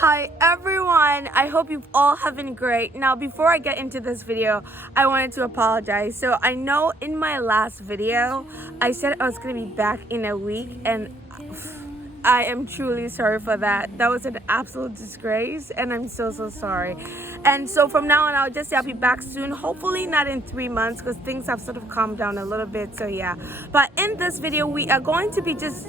Hi everyone, I hope you all have been great. Now before I get into this video, I wanted to apologize. So I know in my last video, I said I was going to be back in a week and I am truly sorry for that. That was an absolute disgrace and I'm so sorry. And so from now on, I'll just say I'll be back soon. Hopefully not in 3 months because things have sort of calmed down a little bit. So yeah. But in this video, we are going to be just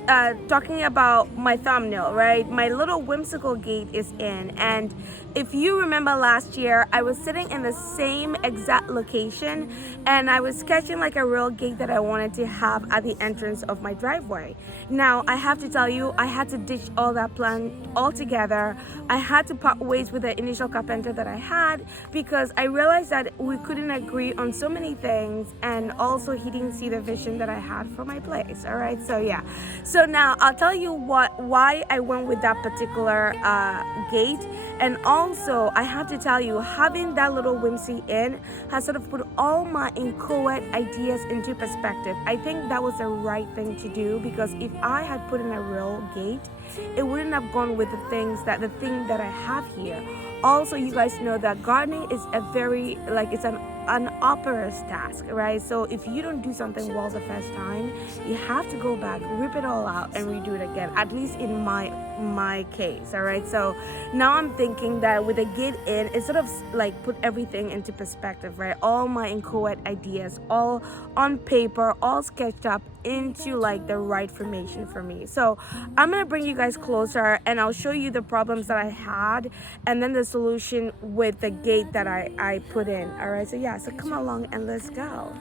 talking about my thumbnail, right? My little whimsical gate is in. And if you remember last year, I was sitting in the same exact location and I was sketching like a real gate that I wanted to have at the entrance of my driveway. Now, I have to tell you, I had to ditch all that plan altogether. I had to part ways with the initial carpenter that I had because I realized that we couldn't agree on so many things, and also he didn't see the vision that I had for my place. All right, so yeah. So now I'll tell you why I went with that particular gate, and also I have to tell you, having that little whimsy in has sort of put all my inchoate ideas into perspective. I think that was the right thing to do because if I had put in a real gate, it wouldn't have gone with the thing that I have here. Also, you guys know that gardening is a very, it's an operous task, right? So if you don't do something well the first time, you have to go back, rip it all out and redo it again, at least in my case. All right, so now I'm thinking that with a gate in, it sort of like put everything into perspective, right? All my inchoate ideas, all on paper, all sketched up into like the right formation for me. So I'm gonna bring you guys closer and I'll show you the problems that I had and then the solution with the gate that I put in. All right, so yeah, so come along and let's go.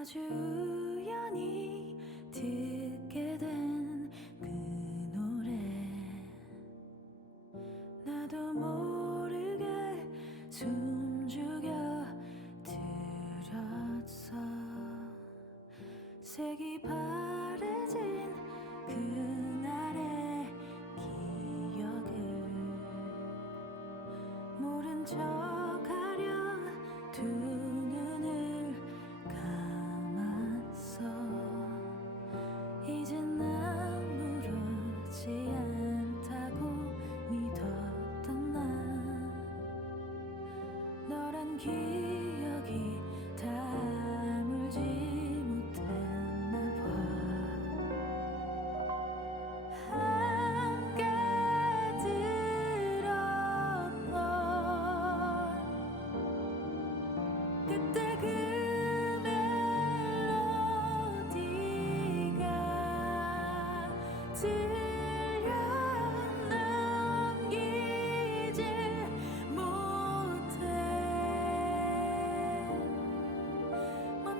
아주 우연히 듣게 된 그 노래 나도 모르게 숨죽여 들었어 색이 바래진 그날의 기억을 모른 척하려 두 눈을 감았어 이젠 아무렇지 않다고 믿었던 나 너란 기억이 다물지 못했나 봐 함께 들었던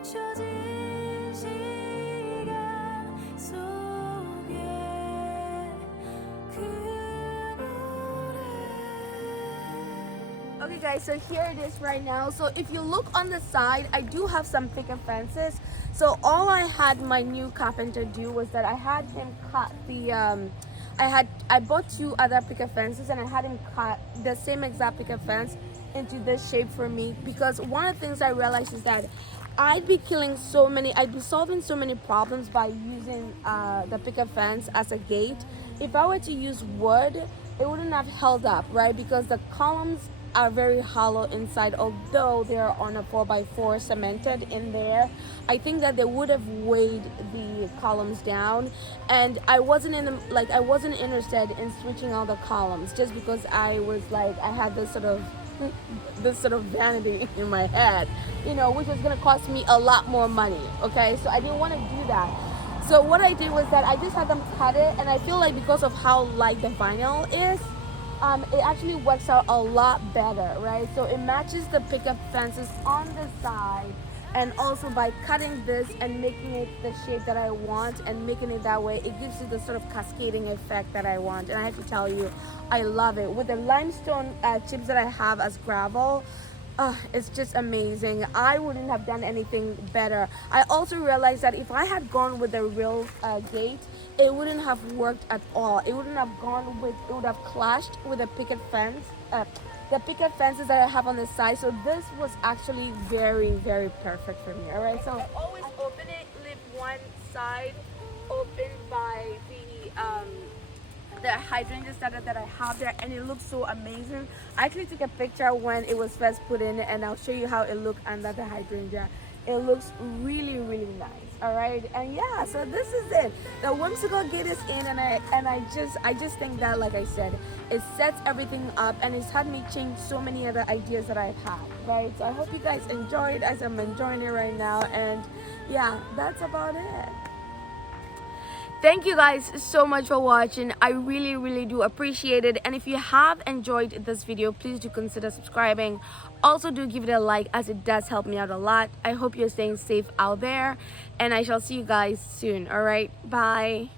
멈춰진 시간 속에 그 노래 Okay guys, so here it is right now. So if you look on the side, I do have some picket fences. So all I had my new carpenter do was that I had him cut the I bought 2 other picket fences and I had him cut the same exact picket fence into this shape for me, because one of the things I realized is that I'd be solving so many problems by using the picket fence as a gate. If I were to use wood, it wouldn't have held up, right? Because the columns are very hollow inside, although they're on a 4x4 cemented in there. I think that they would have weighed the columns down, and I wasn't interested in switching out the columns, just because I had this sort of vanity in my head, which was gonna cost me a lot more money. Okay, so I didn't want to do that. So what I did was that I just had them cut it, and I feel like because of how light the vinyl is, it actually works out a lot better, right? So it matches the picket fences on the side, and also by cutting this and making it the shape that I want and making it that way, it gives you the sort of cascading effect that I want. And I have to tell you, I love it. With the limestone chips that I have as gravel, it's just amazing. I wouldn't have done anything better. I also realized that if I had gone with a real gate, it wouldn't have worked at all. It would have clashed with the picket fence, the picket fences that I have on the side. So this was actually very, very perfect for me. All right, so I always open it, leave one side open by the hydrangeas that I have there, and it looks so amazing. I actually took a picture when it was first put in, and I'll show you how it looked under the hydrangea. It looks really, really nice. All right, and yeah, so this is it. The whimsical gate is in, and I just think that, like I said, it sets everything up, and it's had me change so many other ideas that I've had. Right, so I hope you guys enjoyed as I'm enjoying it right now, and yeah, that's about it. Thank you guys so much for watching. I really, really do appreciate it. And if you have enjoyed this video, please do consider subscribing. Also do give it a like, as it does help me out a lot. I hope you're staying safe out there, and I shall see you guys soon. All right, bye.